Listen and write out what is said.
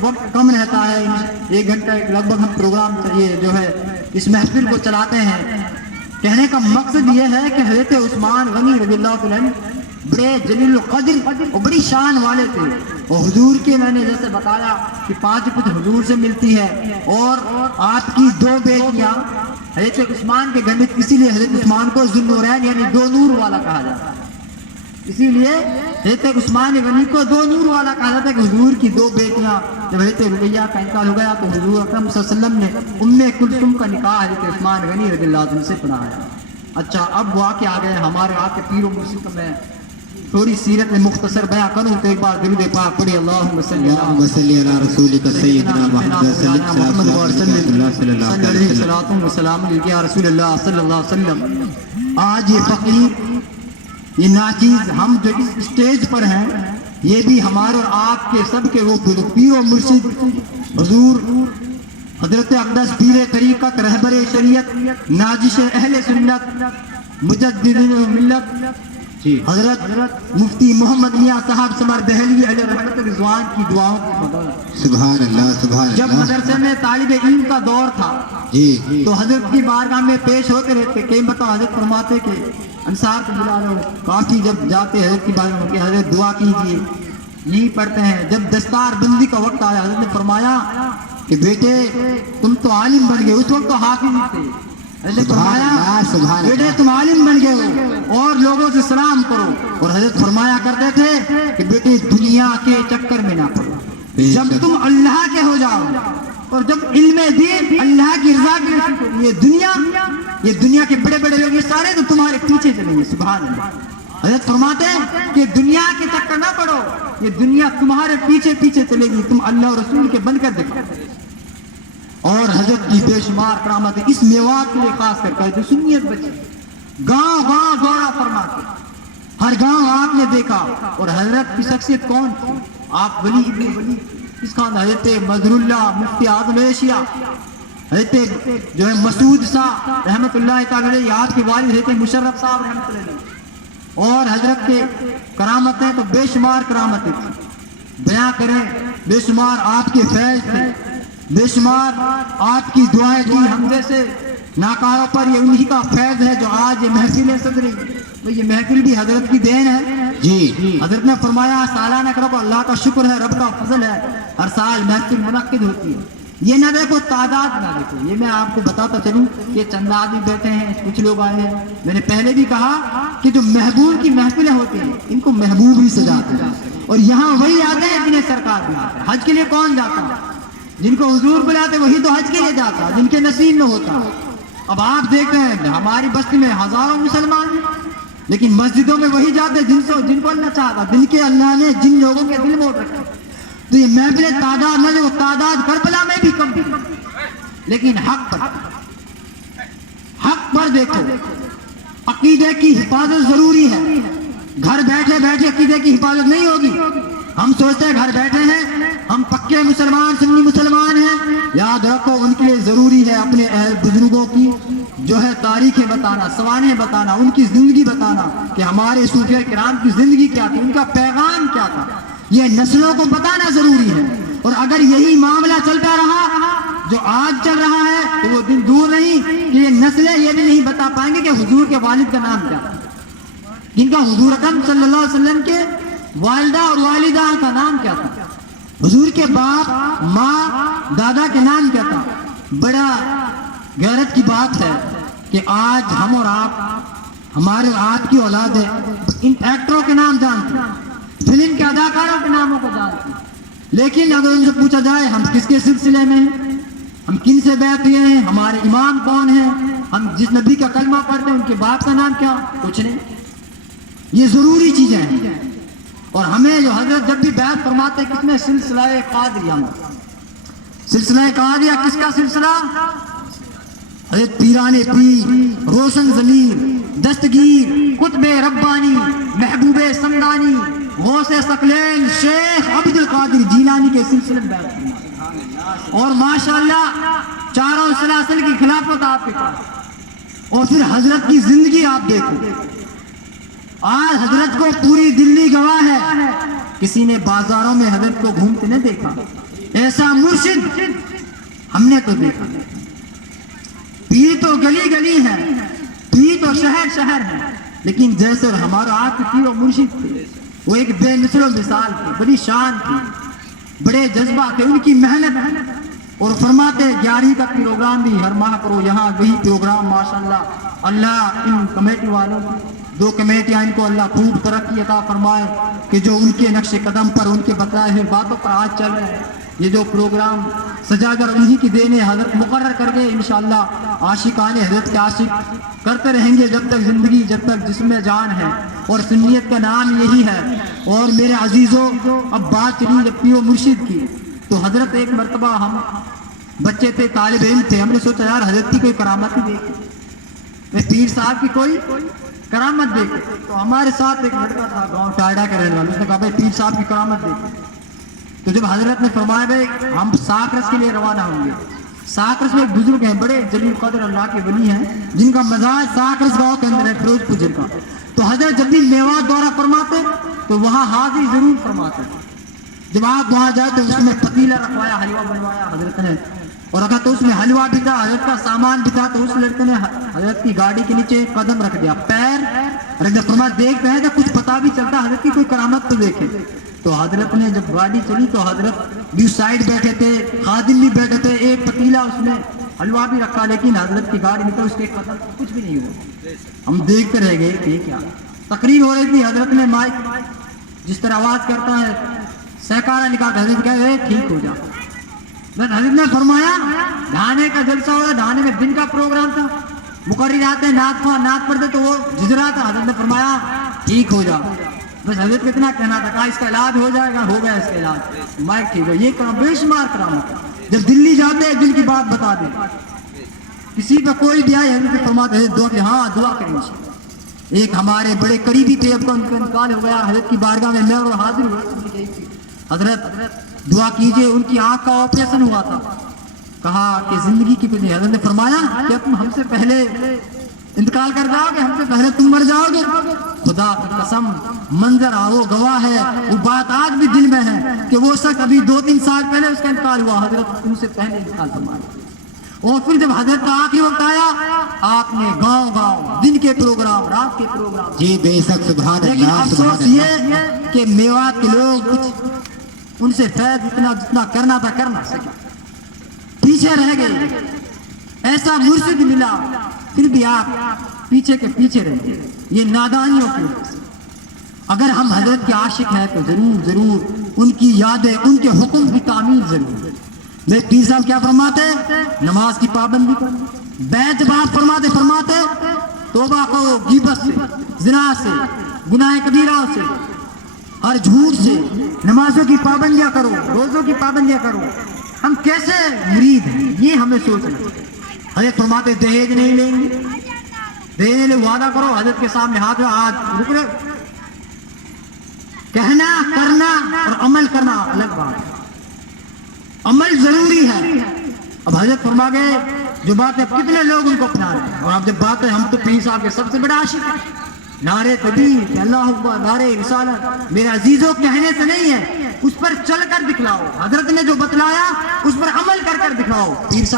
وقت کم رہتا ہے، 1 گھنٹہ لگ بھگ ہم پروگرام جو ہے اس محفل کو چلاتے ہیں۔ کہنے کا مقصد یہ ہے کہ حضرت عثمان غنی رضی اللہ عنہ بڑے جلیل القدر اور بڑی شان والے تھے، اور حضور کے میں نے جیسے بتایا کہ 5 پت حضور سے ملتی ہے، اور آپ کی 2 بیٹیاں حضرت عثمان کے گھر میں، اسی لیے حضرت عثمان کو ذوالنورین یعنی 2 نور والا کہا جاتا ہے، اسی لیے حضرت عثمان غنی کو 2 نور والا کہا جاتا ہے کہ حضور کی 2 بیٹیاں، جب حضرت رقیہ کا انتقال ہو گیا تو حضور اکرم صلی اللہ علیہ وسلم نے ام کلثوم کا نکاح حضرت عثمان غنی رضی اللہ عنہ سے پڑھایا۔ اچھا، اب واقع آ گئے ہمارے آپ کے پیر و مرشد کا، میں تھوڑی سیرت میں مختصر بیان کروں تو ایک بار درود پاک پڑھی، اللہم صلی علی رسولک سیدنا محمد صلی اللہ علیہ یا رسول اللہ صلی اللہ علیہ وسلم۔ آج یہ فقیر، یہ ناچیز، ہم جو اس اسٹیج پر ہیں، یہ بھی ہمارے اور آپ کے سب کے وہ پیر و مرشد حضور حضرت اقدس پیر طریقت، رہبر شریعت، نازش اہل سنت، مجدد ملت حضرت مفتی محمد میاں صاحب سمر دہلوی علیہ رحمت رضوان کی دعاؤں کی بدولت، سبحان اللہ سبحان اللہ، جب مدرسے میں طالب علم کا دور تھا تو حضرت کی بارگاہ میں پیش ہوتے رہتے، کئی مرتبہ حضرت فرماتے کہ انصار کو بلا لو، کافی جب جاتے حضرت کی بارگاہ میں کہ حضرت دعا کیجیے، نہیں پڑھتے ہیں۔ جب دستار بندی کا وقت آیا، حضرت نے فرمایا کہ بیٹے تم تو عالم بن گئے، اس وقت تو حافظ تھے، حضرت نے فرمایا بیٹے تم عالم بن گئے ہو اور لوگوں سے سلام کرو، اور حضرت فرمایا کرتے تھے کہ بیٹے دنیا کے چکر میں نہ پڑو، جب تم اللہ کے ہو جاؤ اور جب علم دین اللہ کی رضا کے لیے، یہ دنیا کے بڑے بڑے لوگ یہ سارے تو تمہارے پیچھے چلیں گے، سبحان اللہ۔ حضرت فرماتے ہیں کہ دنیا کے چکر نہ پڑو، یہ دنیا تمہارے پیچھے پیچھے چلے گی، تم اللہ اور رسول کے بن کر دیکھو۔ اور حضرت کی بے شمار کرامت اس میوات کے لیے خاص کر جو سنیت بچی، گاؤں گاؤں دورہ فرماتے، ہر گاؤں آپ نے دیکھا۔ اور حضرت کی شخصیت کون تھی؟ آپ ولی ابن ولی، اس کا حضرت مظہر اللہ مفتی اعظم ایشیا، حضرت جو ہے مسعود صاحب رحمت اللہ تعالی علیہ، آپ کے والد حضرت مشرف صاحب رحمت اللہ علیہ، اور حضرت کے کرامتیں تو بے شمار کرامتیں تھیں، بیان کریں بے شمار آپ کے فیض تھے، بے شمار آپ کی دعائیں تھیں ہم جیسے ناکاروں پر، یہ انہی کا فیض ہے جو آج یہ محفل صدری، تو یہ محفل بھی حضرت کی دین ہے جی۔ حضرت نے فرمایا سالانہ کرو، اللہ کا شکر ہے، رب کا فضل ہے، ہر سال محفل منعقد ہوتی ہے، یہ نہ دیکھو تعداد نہ دیکھو، یہ میں آپ کو بتاتا چلوں کہ چند آدمی بیٹھے ہیں، کچھ لوگ آئے ہیں، میں نے پہلے بھی کہا کہ جو محبوب کی محفلیں ہوتی ہیں ان کو محبوب ہی سجاتے ہیں، اور یہاں وہی آتے ہیں جنہیں سرکار بلاتے ہیں۔ حج کے لیے کون جاتا ہے؟ جن کو حضور بلاتے وہی تو حج کے لیے جاتا ہے، جن کے نصیب میں ہوتا۔ اب آپ دیکھتے ہیں ہماری بستی میں ہزاروں مسلمان ہیں، لیکن مسجدوں میں وہی جاتے جن کو اللہ چاہتا، جن کے اللہ نے جن لوگوں کے دل موڑ رکھے۔ تو یہ محفل تعداد نہ جو تعداد کربلا میں بھی کم تھی، لیکن حق پر دیکھو، عقیدے کی حفاظت ضروری ہے۔ گھر بیٹھے بیٹھے عقیدے کی حفاظت نہیں ہوگی۔ ہم سوچتے ہیں گھر بیٹھے ہیں، ہم پکے مسلمان سنی مسلمان ہیں، یاد رکھو ان کے لیے ضروری ہے اپنے اہل بزرگوں کی جو ہے تاریخیں بتانا، سوانح بتانا، ان کی زندگی بتانا کہ ہمارے صوفیاء کرام کی زندگی کیا تھی، ان کا پیغام کیا تھا، یہ نسلوں کو بتانا ضروری ہے۔ اور اگر یہی معاملہ چلتا رہا جو آج چل رہا ہے تو وہ دن دور نہیں کہ یہ نسلیں یہ بھی نہیں بتا پائیں گے کہ حضور کے والد کا نام کیا تھا، جن کا حضور اکرم صلی اللہ علیہ وسلم کے والدہ اور والدہ کا نام کیا تھا، حضور کے باپ ماں دادا کے نام کیا تھا۔ بڑا غیرت کی بات ہے کہ آج ہم اور آپ، ہمارے آپ کی اولاد ہے، ان ایکٹروں کے نام جانتے ہیں، فلم کے اداکاروں کے ناموں کو جانتے ہیں، لیکن اگر ان سے پوچھا جائے ہم کس کے سلسلے میں ہیں، ہم کن سے بیعت ہوئے ہیں، ہمارے امام کون ہیں، ہم جس نبی کا کلمہ پڑھتے ہیں ان کے باپ کا نام کیا، کچھ نہیں۔ یہ ضروری چیزیں ہیں۔ اور ہمیں جو حضرت جب بھی بیعت فرماتے ہیں کس میں، سلسلہ قادریہ میں، سلسلہ قادریہ کس کا سلسلہ؟ حضرت پیران پیر، روشن ضمیر، دستگیر، قطب ربانی، محبوب سمدانی، غوث ثقلین شیخ عبد القادر جیلانی کے سلسلے میں بیعت فرماتے، اور ماشاءاللہ چاروں سلاسل کی خلافت آپ کے پاس۔ اور پھر حضرت کی زندگی آپ دیکھو، آج حضرت کو پوری دلی گواہ ہے، کسی نے بازاروں میں حضرت کو گھومتے نہ دیکھا، ایسا مرشد ہم نے تو دیکھا. پیر تو گلی گلی ہے, پیر تو شہر شہر ہے, لیکن جیسے ہمارا آپ پیر و مرشد تھے, وہ ایک بے مثل و مثال تھی, بڑی شان تھی, بڑے جذبہ تھے, ان کی محنت. اور فرماتے 11ویں کا پروگرام بھی ہر ماہ کرو, یہاں وہی پروگرام ماشاءاللہ. اللہ ان کمیٹی والوں کی 2 کمیٹیاں ان کو اللہ خوب ترقی عطا فرمائے کہ جو ان کے نقش قدم پر, ان کے بتائے ہوئے باتوں پر آج چل رہے ہیں. یہ جو پروگرام سجا کر انہی کی دینے حضرت مقرر کر گئے. انشاءاللہ عاشقان حضرت کے عاشق کرتے رہیں گے جب تک زندگی, جب تک جسم میں جان ہے, اور سنیت کا نام یہی ہے. اور میرے عزیزوں, اب بات چلی جب پیر و مرشد کی, تو حضرت ایک مرتبہ ہم بچے تھے, طالب علم تھے, ہم نے سوچا یار حضرت کی کوئی کرامت ہی دیکھیں, میں پیر صاحب کی کوئی کرامت دیکھیں. تو ہمارے ساتھ ایک لڑکا تھا گاؤں ٹائڈا کے رہنے والا, اس نے کہا بھائی پیر صاحب کی کرامت دیکھیں. تو جب حضرت نے فرمایا بھائی ہم ساکرس کے لیے روانہ ہوں گے. ساکرس میں ایک بزرگ ہیں, بڑے جلیل قدر اللہ کے ولی ہیں, جن کا مزاج ساکرس گاؤں کے اندر ہے, فیروز پور کا. تو حضرت جب بھی میوات دورہ فرماتے تو وہاں حاضری ضرور فرماتے. جب آپ وہاں جائے تو اس میں پتیلا رکھوایا, حلوہ بنوایا حضرت نے, اور اگر تو اس میں حلوہ بھی تھا, حضرت کا سامان بھی تھا. تو اس لڑکے نے حضرت کی گاڑی کے نیچے قدم رکھ دیا, پیر رکھ دیا. فرمایا دیکھتے ہیں تو کچھ پتا بھی چلتا حضرت کی کوئی کرامت تو دیکھے. تو حضرت نے جب گاڑی چلی تو حضرت بھی سائڈ بیٹھے تھے, خادم بھی بیٹھے تھے, ایک پتیلا اس میں حلوہ بھی رکھا, لیکن حضرت کی گاڑی نکل, اس کے قدم کچھ بھی نہیں ہوا. ہم دیکھتے رہ گئے کہ کیا تقریر ہو رہی تھی. حضرت نے مائک جس طرح آواز کرتا ہے سہکارا نکال, حضرت کہہ رہے ٹھیک ہو جا. حضرت نے فرمایا ڈھانے کا جلسہ ہو رہا, ڈھانے میں دن کا پروگرام تھا, مقرر آتے نعت پڑھتے تو وہ جھجرا تھا. حضرت نے فرمایا ٹھیک ہو جا. بس حضرت کتنا کہنا تھا, کہا اس کا علاج ہو جائے گا, ہو گیا اس کا علاج, مائک ٹھیک ہو. یہ بے شمار کرامت. جب دلی جاتے ہیں دل کی بات بتا دیں, کسی پہ کوئی بھی آئے حضرت فرماتے ہیں دعا کہ ہاں دعا کریں. ایک ہمارے بڑے قریبی تھے, اب ان کا انتقال ہو گیا. حضرت کی بارگاہ میں اور حاضر ہوئے, حضرت دعا کیجئے, ان کی آنکھ کا آپریشن ہوا تھا. کہا کہ زندگی کی کچھ نہیں. حضرت نے فرمایا کہ تم ہم سے پہلے انتقال کر جاؤ گے, ہم سے پہلے تم مر جاؤ گے. خدا کی قسم منظر وہ گواہ ہے, وہ بات آج بھی دل میں ہے کہ وہ شخص ابھی 2-3 سال پہلے اس کا انتقال ہوا, حضرت تم سے پہلے انتقال فرمایا. اور پھر جب حضرت کا آخری وقت آیا, آپ نے گاؤں گاؤں دن کے پروگرام, رات کے پروگرام. جی بے شک سبحان لیکن اللہ. افسوس یہ کہ میوات کے لوگ کچھ ان سے فیض اتنا جتنا کرنا تھا کرنا سکے, پیچھے رہ گئے. ایسا مرشد ملا پھر بھی آپ پیچھے کے پیچھے رہ گئے. یہ نادانیوں کی وجہ سے. اگر ہم حضرت کے عاشق ہیں تو ضرور ضرور ان کی یادیں, ان کے حکم کی تعمیل ضرور. میں پیر صاحب کیا فرماتے, نماز کی پابندی کرو. بیت بات فرماتے توبہ کرو غیبت سے, زنا سے, گناہ کبیرہ سے, اور جھوٹ سے. نمازوں کی پابندیاں کرو, روزوں کی پابندیاں کرو. ہم کیسے مرید ہیں یہ ہمیں سوچنا. حضرت فرماتے دہیج نہیں لیں گے, دینے لے وعدہ کرو. حضرت کے سامنے ہاتھ میں آج رک رہے, کہنا کرنا اور عمل کرنا الگ بات ہے. عمل ضروری ہے. اب حضرت فرما گئے جو بات ہے کتنے لوگ ان کو اپنا رہے ہیں. اور آپ جب بات ہے, ہم تو پیر صاحب کے سب سے بڑا عاشق ہیں. نعرے تکبیر, اللہ اکبر, نعرے رسالت, میرے عزیزوں کہنے سے نہیں ہے, اس پر چل کر دکھلاؤ. حضرت نے جو بتلایا اس پر عمل کر دکھلاؤ. پیر صاحب